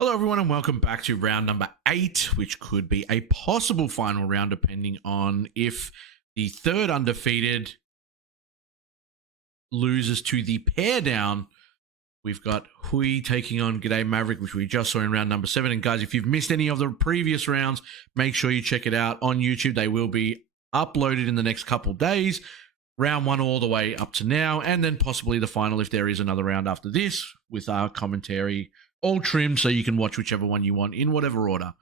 Hello, everyone, and welcome back to round number 8, which could be a possible final round depending on if the third undefeated loses to the pair down. We've got Hui taking on G'day Maverick, which we just saw in round number 7. And guys, if you've missed any of the previous rounds, make sure you check it out on YouTube. They will be uploaded in the next couple days. Round 1 all the way up to now, and then possibly the final if there is another round after this with our commentary all trimmed so you can watch whichever one you want in whatever order.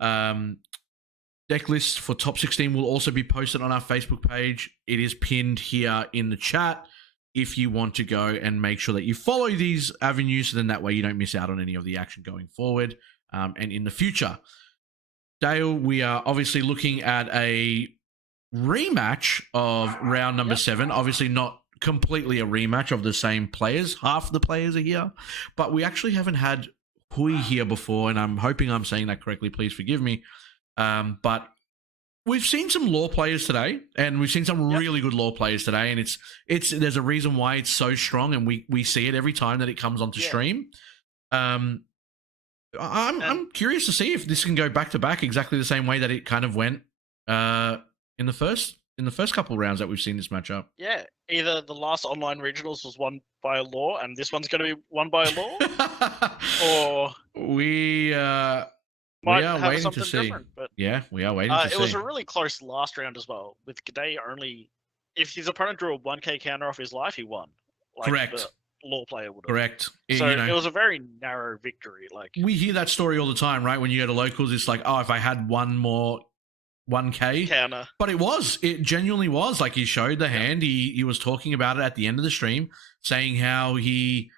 Deck list for top 16 will also be posted on our Facebook page. It is pinned here in the chat if you want to go and make sure that you follow these avenues, so then that way you don't miss out on any of the action going forward and in the future. Dale, we are obviously looking at a rematch of round number 7. Obviously not completely a rematch of the same players. Half the players are here, but we actually haven't had Hui here before, and I'm hoping I'm saying that correctly. Please forgive me. But we've seen some law players today, and we've seen some really good law players today, and it's there's a reason why it's so strong, and we see it every time that it comes onto stream. I'm curious to see if this can go back to back exactly the same way that it kind of went in the first couple of rounds that we've seen this matchup. Yeah, either the last online regionals was won by a law, and this one's going to be won by a law, or we are waiting to see. But yeah, we are waiting to see. It was a really close last round as well, with G'day only. If his opponent drew a 1k counter off his life, he won. Correct. The law player would have. Correct. So it was a very narrow victory. We hear that story all the time, right? When you go to locals, it's like, oh, if I had one more 1k counter. But it genuinely was. Like, he showed the hand. He was talking about it at the end of the stream, saying how he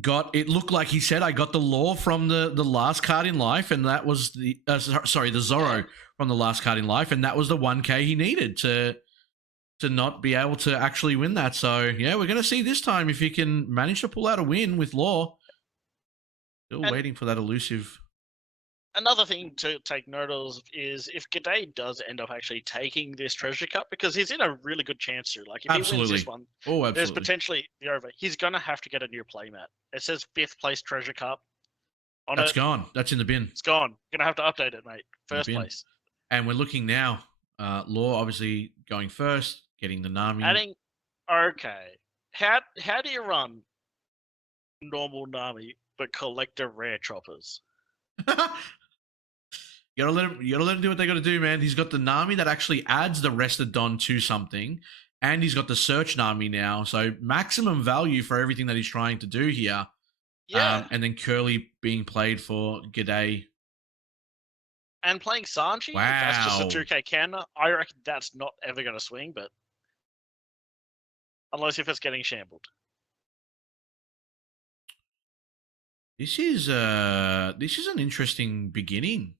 got, it looked like he said, I got the law from the last card in life, and that was the Zoro from the last card in life, and that was the 1k he needed to not be able to actually win that. So yeah, we're going to see this time if he can manage to pull out a win with law. Still waiting for that elusive. Another thing to take note of is if G'day does end up actually taking this treasure cup, because he's in a really good chance to. Like, if he wins this one, there's potentially the over. He's going to have to get a new playmat. It says 5th place treasure cup. That's gone. That's in the bin. It's gone. Going to have to update it, mate. First place. And we're looking now. Law obviously going first, getting the Nami. Okay. How do you run normal Nami but collector rare choppers? You gotta let him do what they gotta do, man. He's got the Nami that actually adds the Rested Don to something, and he's got the Search Nami now, so maximum value for everything that he's trying to do here. Yeah. And then Curly being played for G'day. And playing Sanji, wow. That's just a 2k counter. I reckon that's not ever going to swing, but unless if it's getting shambled. This is an interesting beginning.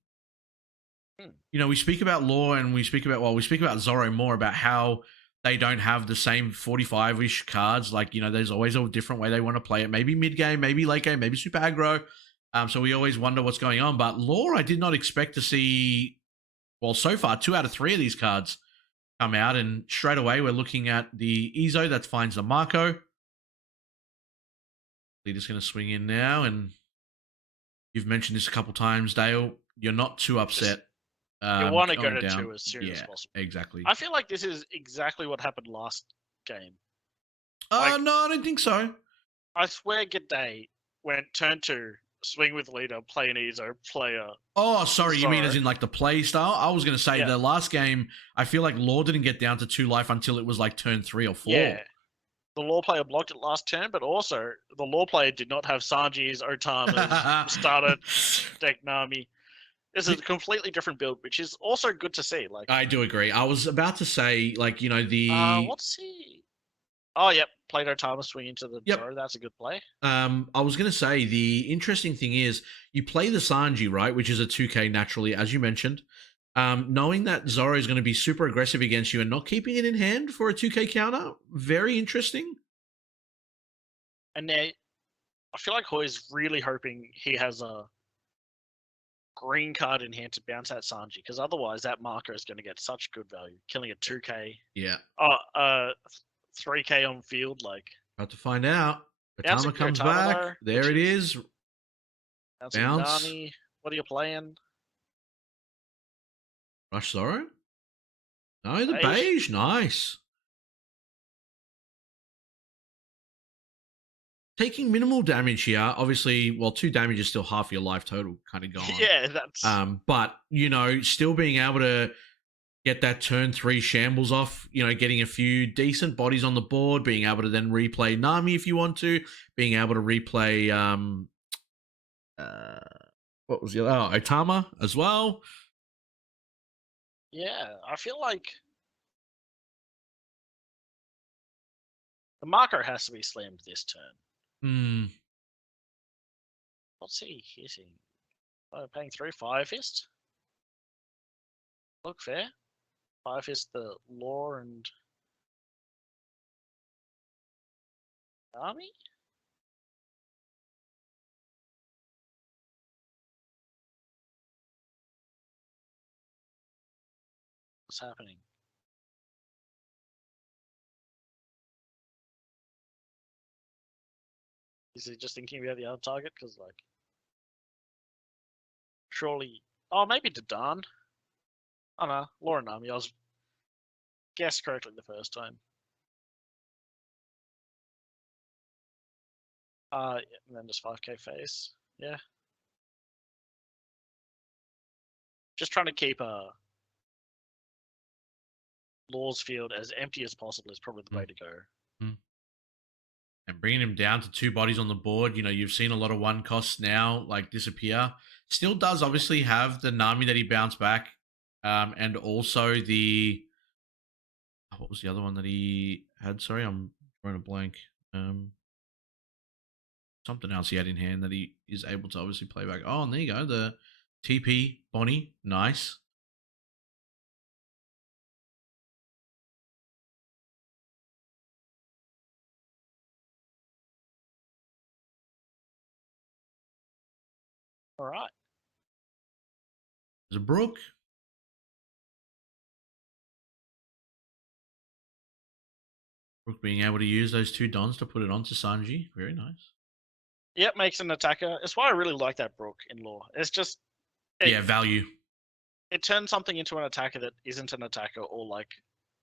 You know, we speak about Law and we speak about Zoro more, about how they don't have the same 45-ish cards. Like, you know, there's always a different way they want to play it. Maybe mid-game, maybe late game, maybe super aggro. So we always wonder what's going on. But Law, I did not expect to see, well, so far, 2 out of 3 of these cards come out. And straight away, we're looking at the Izo that finds the Marco. Leader's going to swing in now. And you've mentioned this a couple times, Dale. You're not too upset. You want to go to 2 as soon as possible. Exactly. I feel like this is exactly what happened last game. No, I don't think so. I swear G'day went turn 2, swing with leader, play an Izo, player. Oh, sorry, Zoro. You mean as in like the play style? I was going to say the last game, I feel like Law didn't get down to 2 life until it was like turn 3 or 4. Yeah. The Law player blocked it last turn, but also the Law player did not have Sanji's, Otama's, started deck Nami. This is a completely different build, which is also good to see. Like, I do agree. I was about to say, like, you know, the what's he? Oh, yep, played Otama swing into the Zoro. That's a good play. I was gonna say the interesting thing is you play the Sanji, right, which is a 2k naturally, as you mentioned. Knowing that Zoro is going to be super aggressive against you and not keeping it in hand for a 2k counter, very interesting. And now, I feel like Hoy's really hoping he has a green card in hand to bounce at Sanji, because otherwise that marker is going to get such good value. Killing a 2k. Yeah. 3k on field, like. About to find out. Otama comes back. There it is. Bounce. Nami. What are you playing? Rush Zoro? No, the beige. Nice. Taking minimal damage here. Obviously, well, 2 damage is still half your life total kind of gone. Yeah, that's... But, still being able to get that turn 3 shambles off, getting a few decent bodies on the board, being able to then replay Nami if you want to, being able to replay what was the other? Otama as well. Yeah, I feel like the marker has to be slammed this turn. What's he hitting? Oh, paying 3 Fire Fist? Look fair. Fire Fist, the Law and Army? What's happening? Is he just thinking about the other target? Because, like, surely... Oh, maybe Dadan. Oh, no. Law and Army. I was guessed correctly the first time. Yeah, and then just 5k face. Yeah. Just trying to keep Law's field as empty as possible is probably the way to go. And bringing him down to 2 bodies on the board, you've seen a lot of 1 costs now like disappear. Still does obviously have the Nami that he bounced back, and also the what was the other one that he had? Sorry, I'm drawing a blank. Something else he had in hand that he is able to obviously play back. Oh, and there you go, the TP Bonnie, nice. All right. There's a Brook. Brook being able to use those 2 Dons to put it onto Sanji. Very nice. Yep, makes an attacker. It's why I really like that Brook in Law. It's just... value. It turns something into an attacker that isn't an attacker, or like...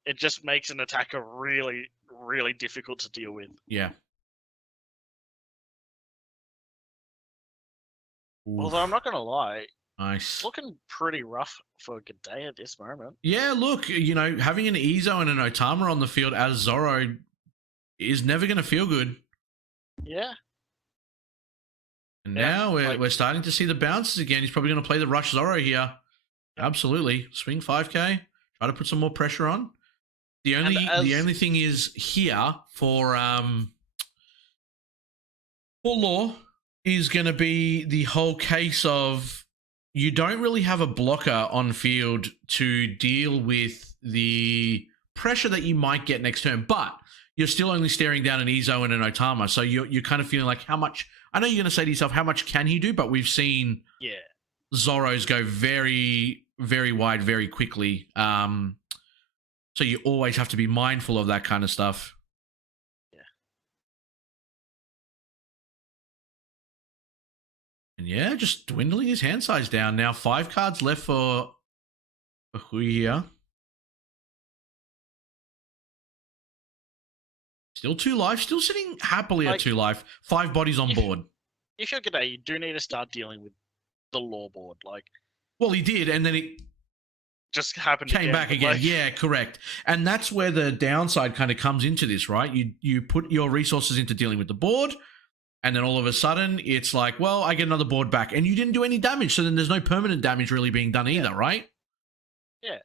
It just makes an attacker really, really difficult to deal with. Yeah. Oof. Although I'm not going to lie, nice. It's looking pretty rough for G'day at this moment. Yeah, look, having an Izo and an Otama on the field as Zoro is never going to feel good. Yeah. And now we're starting to see the bounces again. He's probably going to play the Rush Zoro here. Yeah. Absolutely. Swing 5k. Try to put some more pressure on. The only thing is here for Law is going to be the whole case of you don't really have a blocker on field to deal with the pressure that you might get next turn, but you're still only staring down an Izo and an Otama. So you're kind of feeling like how much, I know you're going to say to yourself, how much can he do? But we've seen Zoros go very, very wide, very quickly. So you always have to be mindful of that kind of stuff. And yeah, just dwindling his hand size down. Now 5 cards left for Hui here. Still 2 life. Still sitting happily at 2 life. 5 bodies on board. If you're G'day, you do need to start dealing with the Law board. Well, he did, and then it just happened came back again. Yeah, correct. And that's where the downside kind of comes into this, right? You put your resources into dealing with the board, and then all of a sudden it's like, well, I get another board back, and you didn't do any damage, so then there's no permanent damage really being done either, right? Yeah.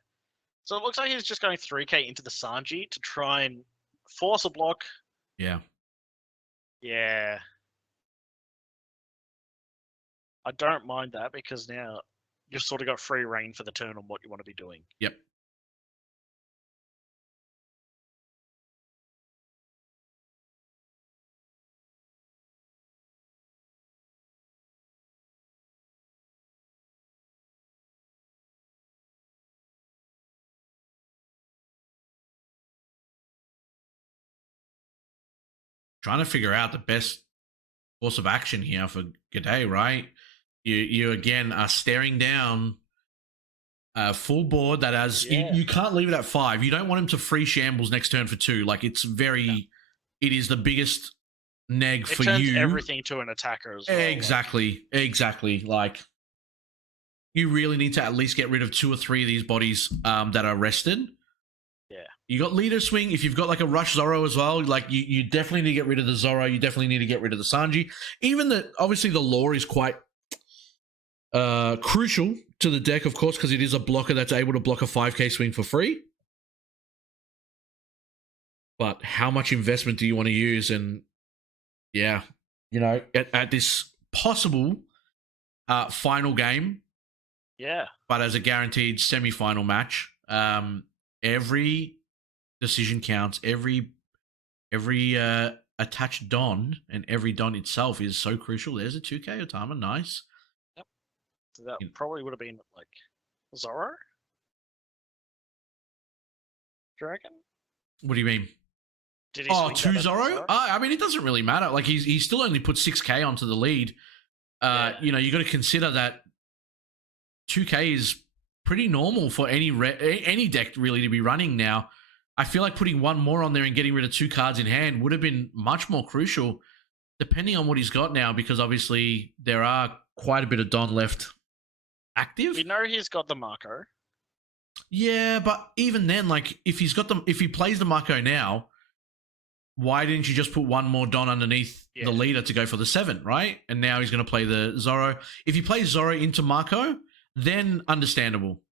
So it looks like he's just going 3k into the Sanji to try and force a block. Yeah. Yeah. I don't mind that because now you've sort of got free reign for the turn on what you want to be doing. Yep. Trying to figure out the best course of action here for G'day, right? You again are staring down a full board that has you can't leave it at 5. You don't want him to free shambles next turn for 2. Like it's very it is the biggest neg for you. It turns everything to an attacker as well. Exactly. Like you really need to at least get rid of 2 or 3 of these bodies that are rested. Yeah. You got leader swing. If you've got like a rush Zoro as well, like you definitely need to get rid of the Zoro. You definitely need to get rid of the Sanji. Even obviously the lore is quite crucial to the deck, of course, because it is a blocker that's able to block a 5k swing for free. But how much investment do you want to use? And yeah, you know, at this possible final game, but as a guaranteed semi-final match, every decision counts. Every attached Don and every Don itself is so crucial. There's a 2k Otama, nice. So that probably would have been like Zoro. Do you reckon? What do you mean? Did he 2 Zoro? I mean, it doesn't really matter. Like he still only put 6k onto the lead. You know, you got to consider that 2k is pretty normal for any deck really to be running now. I feel like putting 1 more on there and getting rid of 2 cards in hand would have been much more crucial, depending on what he's got now, because obviously there are quite a bit of Don left active. We know he's got the Marco. Yeah, but even then, like if he plays the Marco now, why didn't you just put 1 more Don underneath the leader to go for the 7, right? And now he's going to play the Zoro. If he plays Zoro into Marco, then understandable.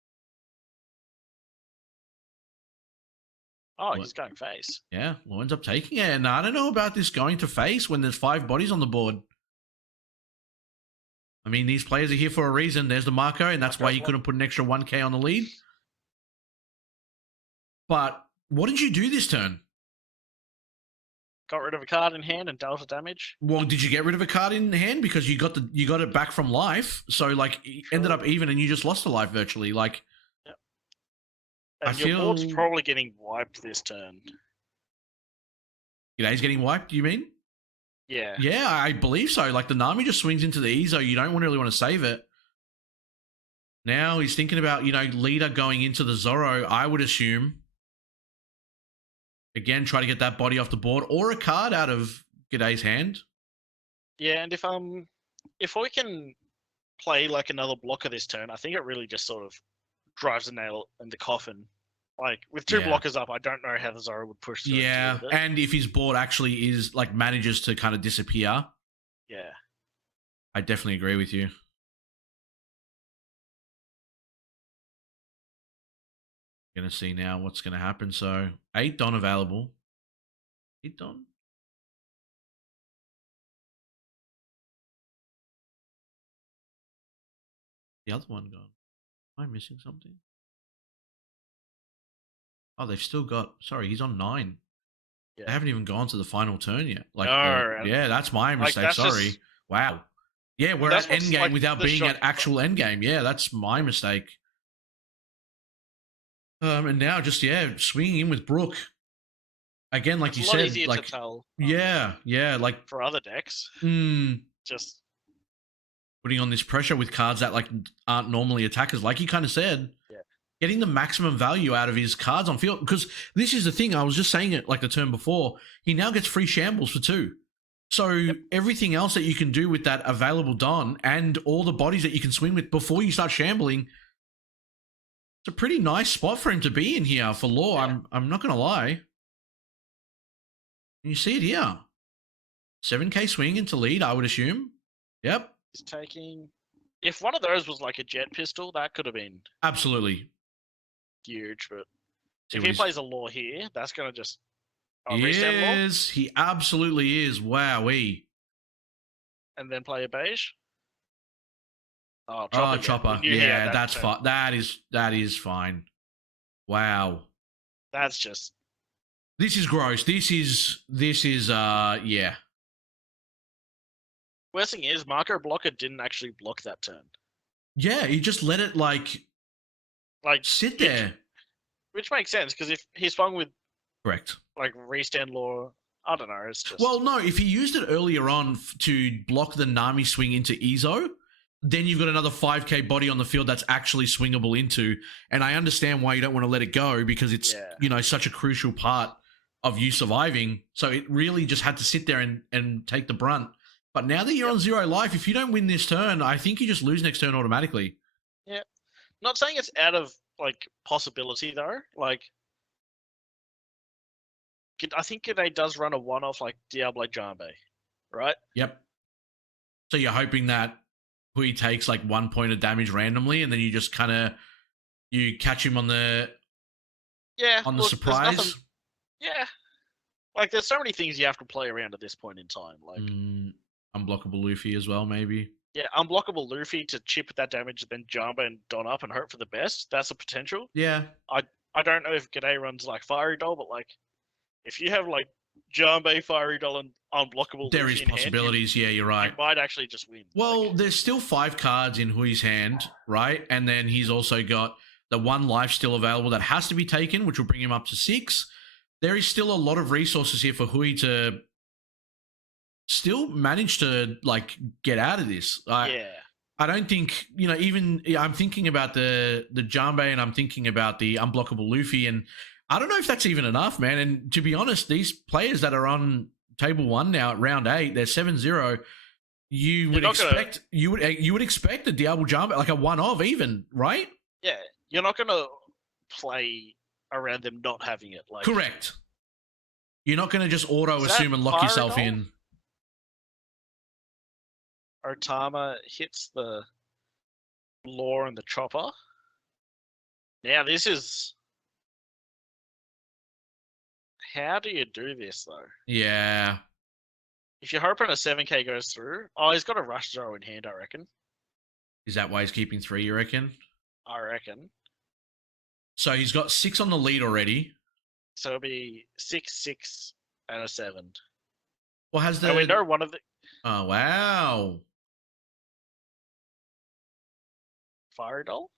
Oh, he's going face. Yeah, well, ends up taking it. And I don't know about this going to face when there's 5 bodies on the board. I mean, these players are here for a reason. There's the Marco, and that's why he couldn't put an extra 1k on the lead. But what did you do this turn? Got rid of a card in hand and dealt damage. Well, did you get rid of a card in hand because you got it back from life? So like, ended up even, and you just lost a life virtually. Like, and your board's probably getting wiped this turn. He's getting wiped. You mean? Yeah. Yeah, I believe so. Like the Nami just swings into the Ezo. You don't really want to save it. Now he's thinking about leader going into the Zoro. I would assume. Again, try to get that body off the board or a card out of G'day's hand. Yeah, and if we can play like another blocker this turn, I think it really just sort of drives the nail in the coffin. Like with 2 blockers up, I don't know how the Zoro would push through. Yeah, and if his board actually is like manages to kind of disappear. Yeah. I definitely agree with you. Gonna see now what's gonna happen. So 8 Don available. 8 Don. The other one gone. Am I missing something? Oh, they've still got. Sorry, he's on 9. Yeah. They haven't even gone to the final turn yet. Like, yeah, that's my mistake. Like, sorry. Wow. Yeah, we're at endgame like without being at actual endgame. Yeah, that's my mistake. And now just swinging in with Brook again, like you said, like to tell, like for other decks, just putting on this pressure with cards that like aren't normally attackers, like you kind of said, getting the maximum value out of his cards on field. Because this is the thing, I was just saying it like the turn before, he now gets free shambles for 2. So everything else that you can do with that available Don and all the bodies that you can swing with before you start shambling. It's a pretty nice spot for him to be in here for lore. Yeah. I'm not gonna lie. You see it here. 7k swing into lead, I would assume. Yep. He's taking. If one of those was like a jet pistol, that could have been absolutely huge. But if he plays a lore here, that's gonna just. He absolutely is. Wowee. And then play a beige. Chopper. Yeah, that's fine. That is fine. Wow. That's just. This is gross. This is yeah. Worst thing is, Marco Blocker didn't actually block that turn. Yeah, he just let it like sit there. Which makes sense because if he swung with correct like restand law, I don't know. It's just well, no. If he used it earlier on to block the Nami swing into Ezo. then you've got another 5k body on the field that's actually swingable into. And I understand why you don't want to let it go, because it's, such a crucial part of you surviving. So it really just had to sit there and take the brunt. But now that you're on 0 life, if you don't win this turn, I think you just lose next turn automatically. Yeah. Not saying it's out of, possibility, though. I think G'day does run a one-off, Diablo Jambe, right? Yep. So you're hoping that Hui takes, 1 point of damage randomly, and then you just kind of, you catch him on the surprise? Yeah. There's so many things you have to play around at this point in time. Unblockable Luffy as well, maybe. Yeah, unblockable Luffy to chip that damage, then jump and don up and hope for the best. That's a potential. Yeah. I don't know if G'day runs Fiery Doll, but if you have Jambe, Fiery Doll, and unblockable there Luffy is possibilities. Hand, you're right. You might actually just win. Well, there's still 5 cards in Hui's hand, right? And then he's also got the 1 life still available that has to be taken, which will bring him up to 6. There is still a lot of resources here for Hui to still manage to get out of this. I don't think, even I'm thinking about the Jambe, and I'm thinking about the unblockable Luffy, and I don't know if that's even enough, man. And to be honest, these players that are on table 1 now at round 8, they're 7-0. You would expect you would expect a Diablo Jambe, a one of even, right? Yeah, you're not gonna play around them not having it. Correct. You're not gonna just auto assume and lock yourself in. Otama hits the Law and the Chopper. Now this is... How do you do this, though? Yeah. If you're hoping a 7k goes through... Oh, he's got a Rush Zoro in hand, I reckon. Is that why he's keeping 3, you reckon? I reckon. So he's got 6 on the lead already. So it'll be 6, 6, and a 7. Well, has the... And we know one of the... Oh, wow. Fire Doll?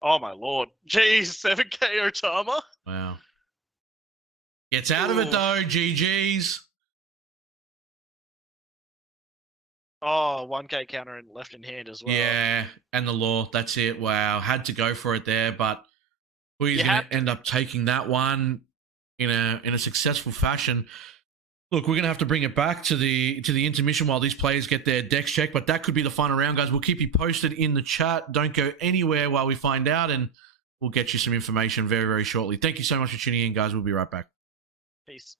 Oh my lord. Jeez, 7k Otama? Wow. Gets out of it though, GG's. Oh, 1k counter and left in hand as well. Yeah, and the Law, that's it. Wow. Had to go for it there, but Hui's going to end up taking that one in a successful fashion. Look, we're going to have to bring it back to the intermission while these players get their decks checked, but that could be the final round, guys. We'll keep you posted in the chat. Don't go anywhere while we find out, and we'll get you some information very, very shortly. Thank you so much for tuning in, guys. We'll be right back. Peace.